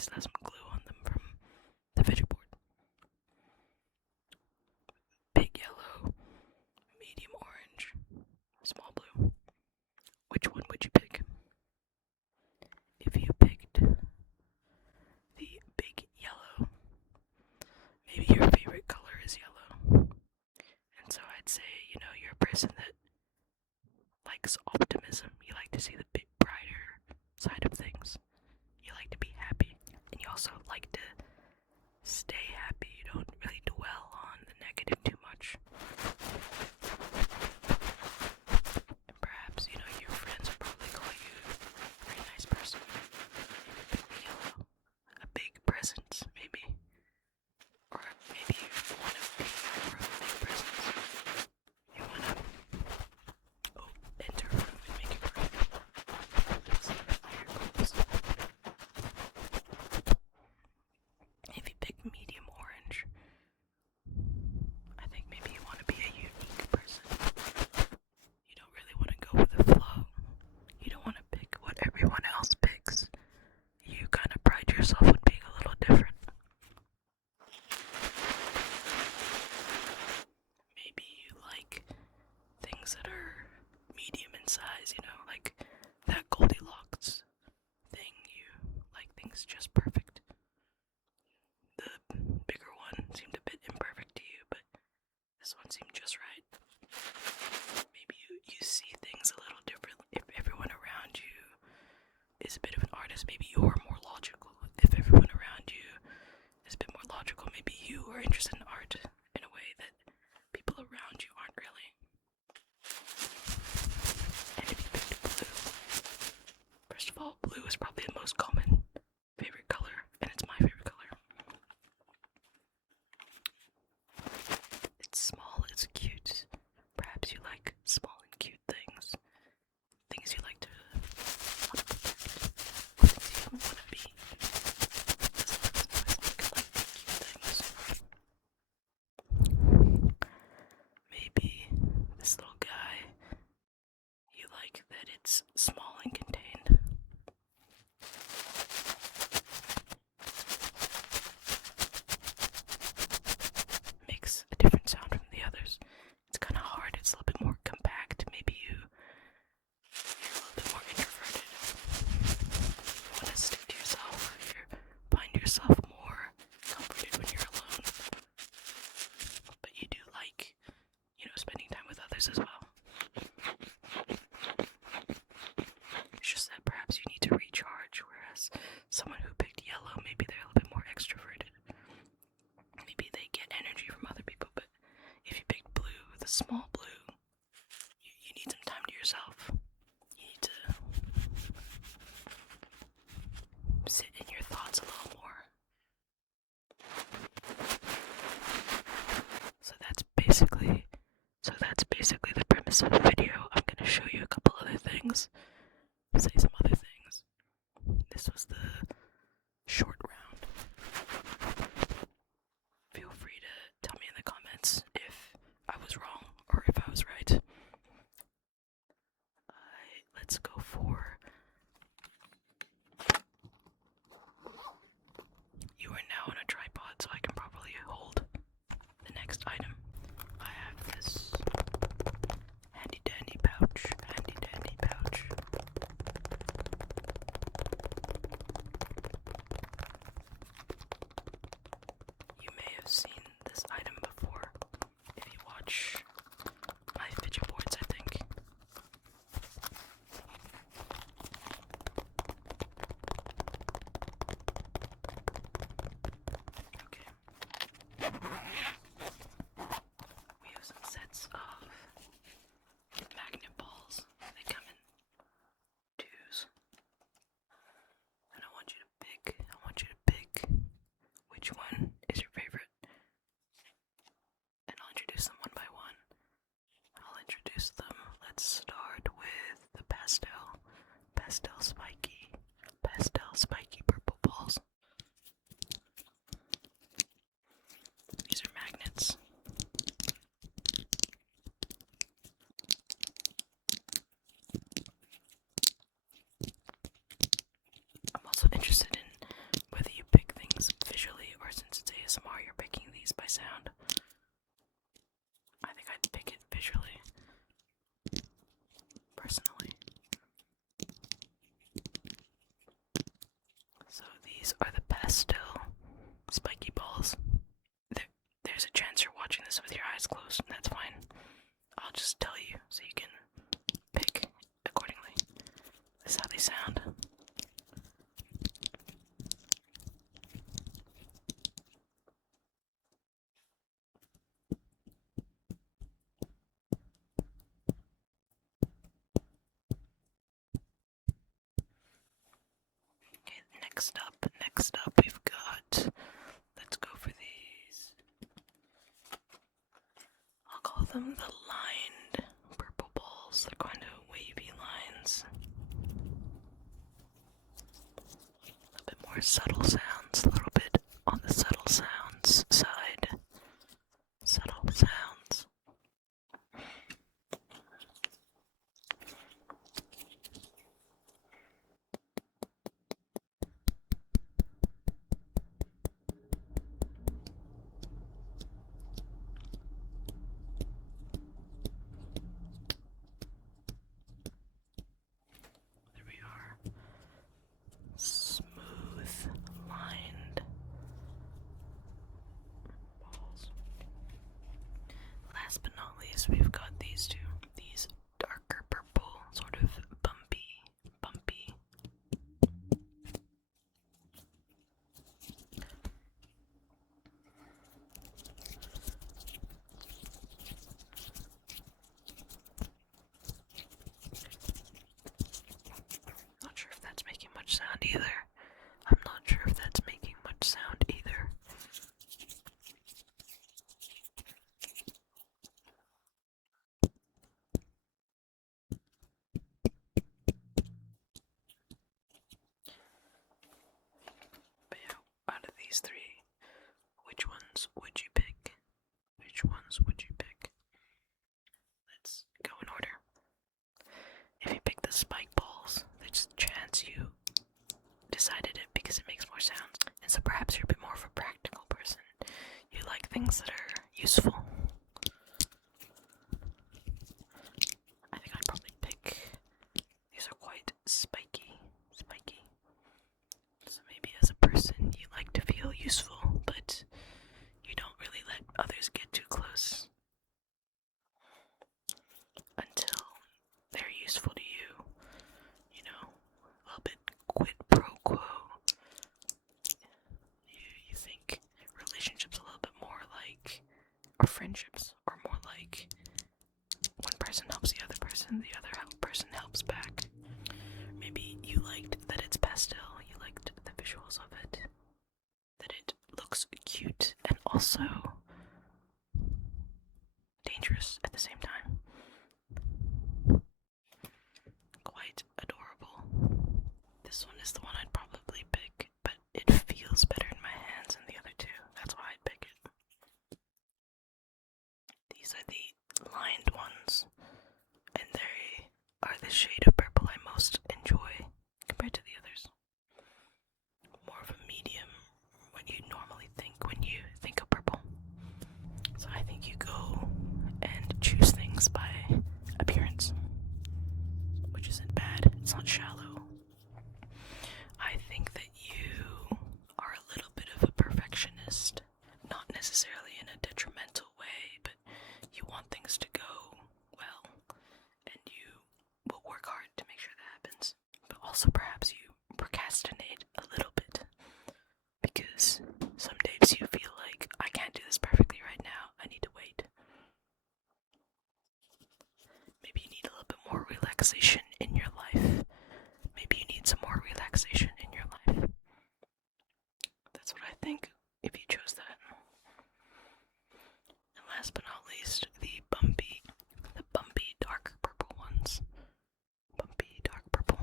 still have some glue on them from the fidget board. Big yellow, medium orange, small blue. Which one would you pick? If you picked the big yellow, maybe your favorite color is yellow. And so I'd say, you're a person that likes optimism. You like to see the big, brighter side of things. You like to be happy. And you also like to stay happy. You don't really dwell on the negative too much. And perhaps, your friends will probably call you a very nice person. Maybe pick yellow. A big presence, maybe. Or maybe you want to be more of a big presence. You want to enter a room and make it bright. Specifically your goals. If you pick medium orange, I think maybe you want to be a unique person. You don't really want to go with the flow. You don't want to pick what everyone else picks. You kind of pride yourself on being a little different. Maybe you like things that are medium in size, like that Goldilocks thing. You like things just perfect. The bigger one seemed a bit imperfect to you, but this one seemed just right. Maybe you see things a little differently. If everyone around you is a bit of an artist, maybe you're more logical. If everyone around you is a bit more logical, maybe you are interested in art in a way that people around you aren't really. And if you picked blue, first of all, blue is probably the most common favorite color, and it's my favorite color. It's small, it's cute. Perhaps you like small and cute things. Things you like to want to protect. Or things you don't want to be. Doesn't always make it like cute things. Maybe this little guy, you like that it's small and contained. Makes a different sound from the others. It's kind of hard, it's a little bit more compact. Maybe you're a little bit more introverted. You want to stick to yourself. You find yourself more comforted when you're alone. But you do like, spending time with others as well. It's just that perhaps you need to recharge, whereas someone who picked yellow, maybe they're a little bit more extroverted. Maybe they get energy from other people, but if you picked blue, the small blue, you need some time to yourself. You need to sit in your thoughts a little more. So that's basically the premise of the video. I'm going to show you a couple other things, say some other things. This was the short round. Feel free to tell me in the comments if I was wrong or if I was right. Let's go for... You are now on a tripod, so I can properly hold the next item. I have this handy dandy pouch. You may have seen this item before if you watch my fidget boards, I think. Okay. We have some sets of magnet balls. They come in twos. And I want you to pick which one is your favorite. these are the pastel spiky balls. There's a chance you're watching this with your eyes closed, and that's fine. I'll just tell you so you can pick accordingly. This is how they sound. Okay, next up we've got, let's go for these. I'll call them the lined purple balls. They're kind of wavy lines. A little bit more subtle sounds, a little bit on the subtle sounds side. Subtle sounds. There we are. Smooth lined balls. Last but not least, we've got these two. These darker purple, sort of bumpy. Not sure if that's making much sound either. I'm not sure if that's making much sound either. But yeah, out of these three, which ones would you pick? Which ones would you pick? Let's go in order. If you pick the spike balls, there's a chance you decided it because it makes more sounds. And so perhaps you're a bit more of a practical person. You like things that are useful. I think I'd probably pick, these are quite spiky. So maybe as a person you like to feel useful, but you don't really let others get too close until they're useful to you. You know, a little bit quid pro quo. You think relationships a little bit more like, or friendships are more like one person helps the other person person helps back. Maybe you liked that it's pastel, you liked the visuals of it, that it looks cute and also dangerous at the same time. Quite adorable. This one is the one I'd probably pick, but it feels better in my hands than the other two. That's why I'd pick it. These are the lined ones, and they are the shade of purple I most enjoy compared to the others. More of a medium, what you normally think when you think of purple. So I think you go and choose things by appearance, which isn't bad. It's not shallow. I think that you are a little bit of a perfectionist, not necessarily in a detrimental way, but you want things to go well, and you will work hard to make sure that happens. But also perhaps you procrastinate a little bit, because some days you feel like, I can't do this perfectly right now, I need to wait. Maybe you need a little bit more relaxation in your life. Maybe you need some more relaxation in your life. That's what I think, if you chose that. And last but not least, the bumpy dark purple ones. Bumpy dark purple.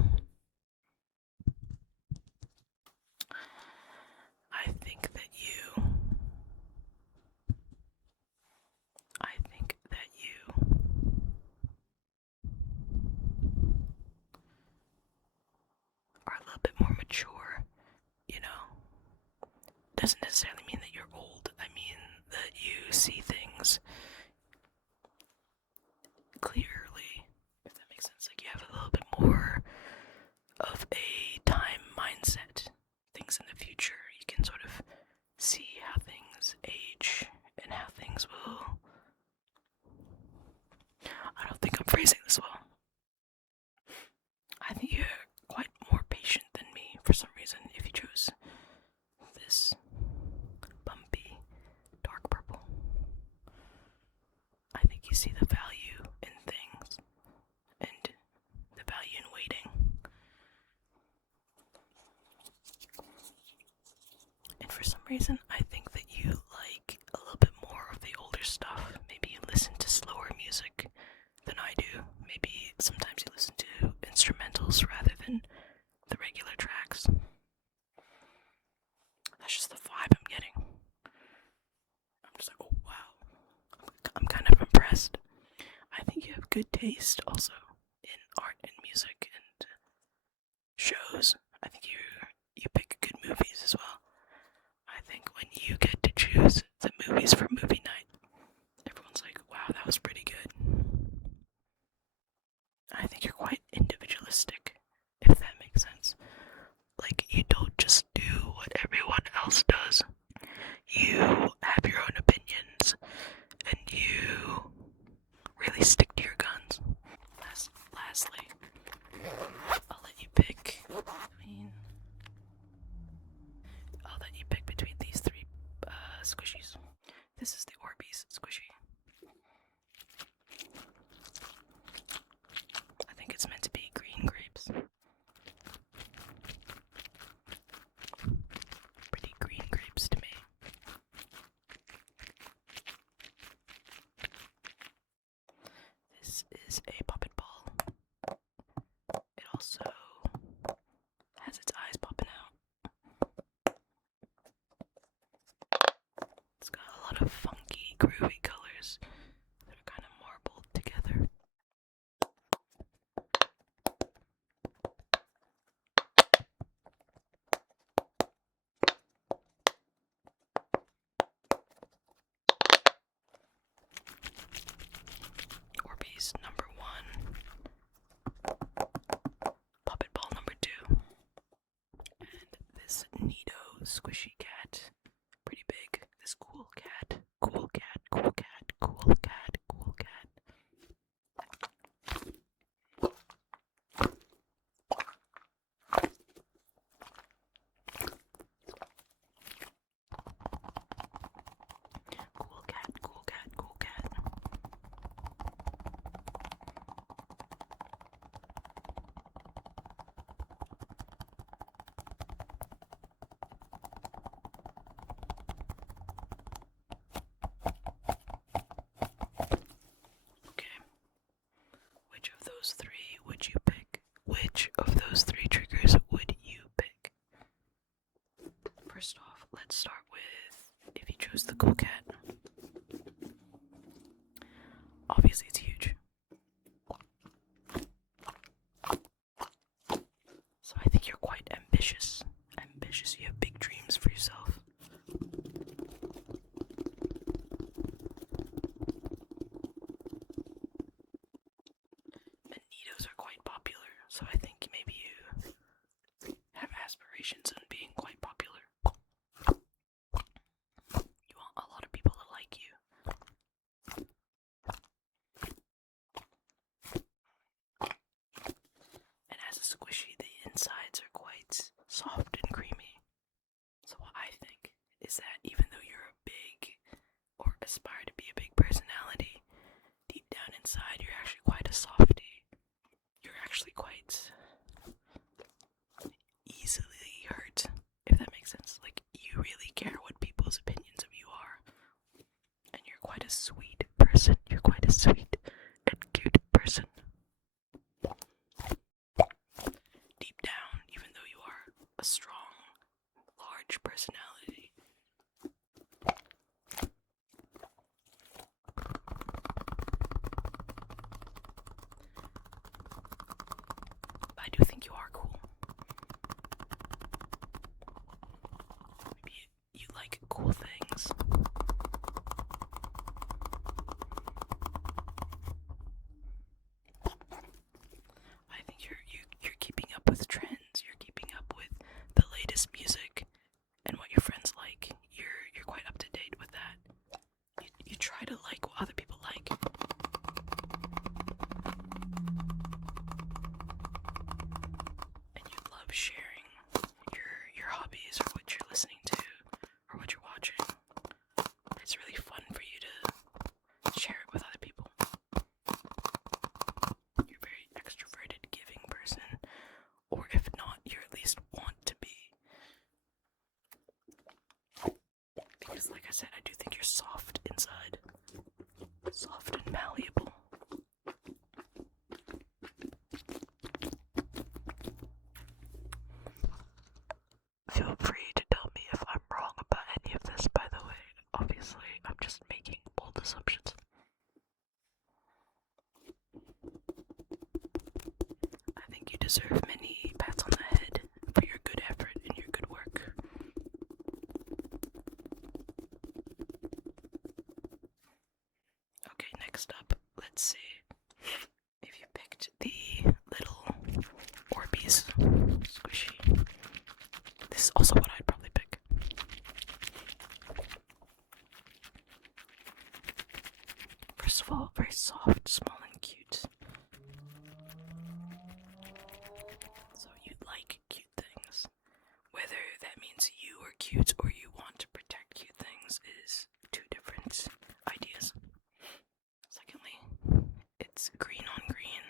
I think that you are a little bit more mature, you know. Doesn't necessarily mean that you're old. I mean that you see things clearly, if that makes sense. Like you have a little bit more of a time mindset. Things in the future some reason, I think that you like a little bit more of the older stuff. Maybe you listen to slower music than I do. Maybe sometimes you listen to instrumentals rather than the regular tracks. That's just the vibe I'm getting. I'm just like, oh wow. I'm kind of impressed. I think you have good taste also in art and music and shows. I think you pick good movies as well. I think when you get to choose the movies for movie night, everyone's like, wow, that was pretty good. I think you're quite individualistic, if that makes sense. Like, you don't just do what everyone else does. You have your own opinions, and you really stick to your guns. Lastly, I'll let you pick between these three squishies. This is the Orbeez squishy. I think it's meant to be green grapes. Pretty green grapes to me. This is a puppet ball. It also has its eyes popping out. It's got a lot of funky, groovy colors that are kind of marbled together. Orbeez number 1, puppet ball number 2, and this needoh squishy cat. Pretty big. This cool cat. Cool cat, cool cat, cool cat, cool cat. Cool cat, cool cat, cool cat. Okay. Which of those three would you pick? Which of those three triggers would you pick? First off, let's start with if you chose the cool cat. Obviously, it's huge. So I think you're quite ambitious. You have big dreams for yourself. And needohs are quite popular, so I think maybe you have aspirations on being quite popular. You want a lot of people to like you. And as a squishy, the insides are quite soft and creamy. So what I think is that even though you're a big, or aspire to be a big personality, deep down inside you're actually quite a softie. You're actually quite easily hurt, if that makes sense. Like, you really care what people's opinions of you are. And you're quite a sweet person. You're quite a sweet and cute person. Deep down, even though you are a strong, large personality, I do think you are cool. Maybe you like cool things. I think you're keeping up with trends. You're keeping up with the latest music and what your friends like. You're quite up to date with that. You try to like what other people like. And you love sharing your hobbies or what you're listening to or what you're watching. It's really fun for you to share it with other people. You're a very extroverted, giving person, or if not, you at least want to be. I said, I do think you're soft inside. Soft and malleable. Feel free to tell me if I'm wrong about any of this, by the way. Obviously, I'm just making bold assumptions. I think you deserve many pats on the head for your good effort and your good work. Okay, next up, let's see if you picked the little orbeez squishy. This is also what I'd probably pick. First of all, very soft, small, and cute. So you like cute things. Whether that means you are cute or you want to protect cute things is two different ideas. Secondly, it's green on green,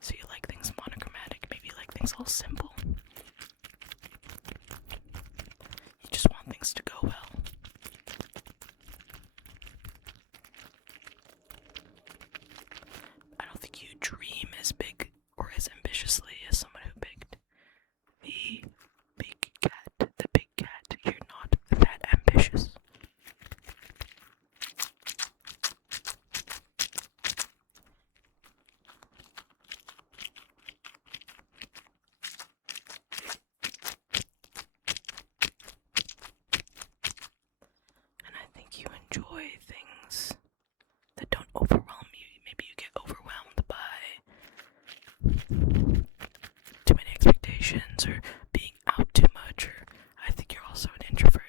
so you like things monochromatic, maybe you like things all simple. You just want things to go well. I don't think you dream as big or as ambitiously as someone who picked the big cat. The big cat, you're not that ambitious. And I think you enjoy things that don't overwhelm you. Maybe you get overwhelmed by too many expectations or being out too much, or I think you're also an introvert.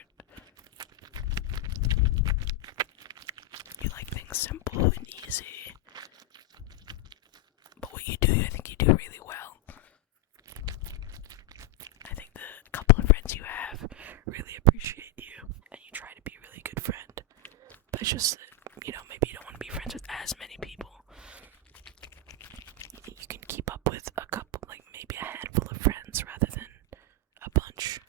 You like things simple and easy. But what you do, I think you do really well. I think the couple of friends you have really appreciate you, and you try to be a really good friend. But it's just that, maybe you don't want to be friends with as many people. You can keep up with a couple, like maybe a handful of friends rather than a bunch.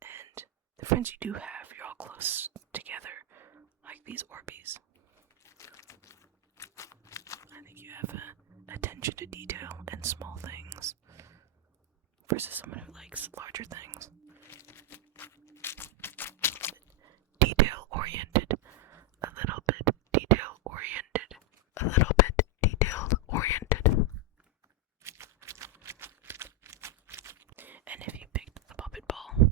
And the friends you do have, you're all close together, like these orbeez. I think you have attention to detail and small things versus someone who likes larger things. Detail oriented, a little bit detail oriented, a little bit detailed oriented. And if you picked the puppet ball,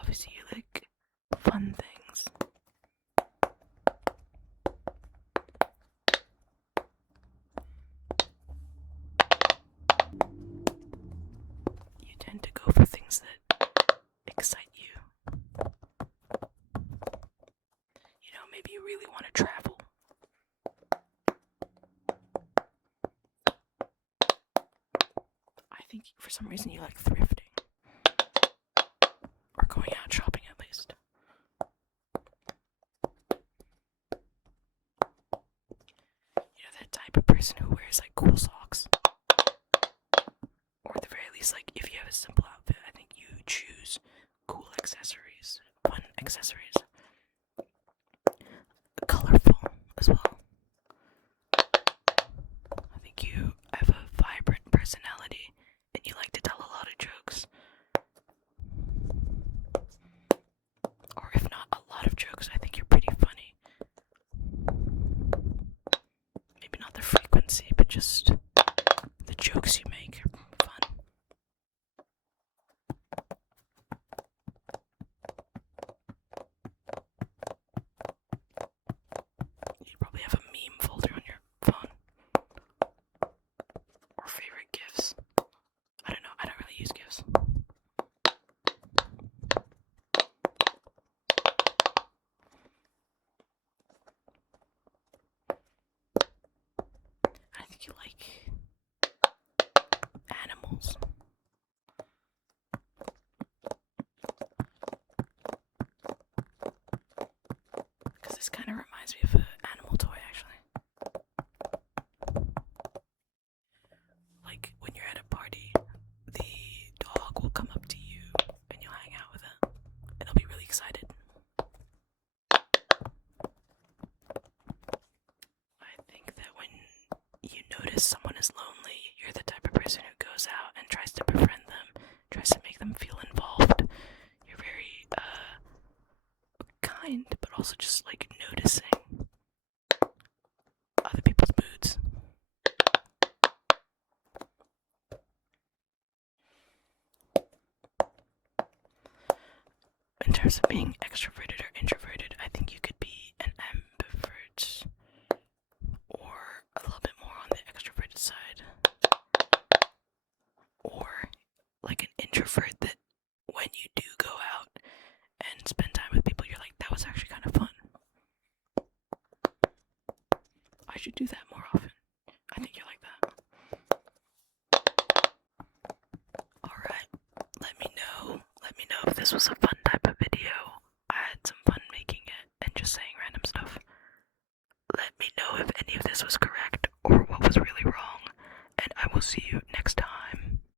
obviously you like fun things. You tend to go for things that excite you. Maybe you really want to travel. I think for some reason you like thrifting. Or going out shopping at least. That type of person who wears like cool socks. Or at the very least, like if you have a simple outfit, I think you choose cool accessories, fun accessories. Colorful as well. I think you have a vibrant personality and you like to tell a lot of jokes. Or if not a lot of jokes, I think you're pretty funny. Maybe not the frequency, but just the jokes you make are fun. You probably have a meme folder on your phone. Or favorite gifs. I don't know, I don't really use gifs. I think you like animals. Because this kind of reminds me of an animal toy, actually. someone is lonely, you're the type of person who goes out and tries to befriend them, tries to make them feel involved. You're very, kind, but also just, like, noticing other people's moods. In terms of being extroverted or introverted, I think you could be an ambivert, or a little bit more on the extroverted side, or like an introvert that when you do go out and spend time with people, you're like, that was actually kind of fun. I should do that more often. I think you're like that. Alright, let me know if this was a fun type of video. I had some fun making it and just saying random stuff. Let me know if any of this was correct.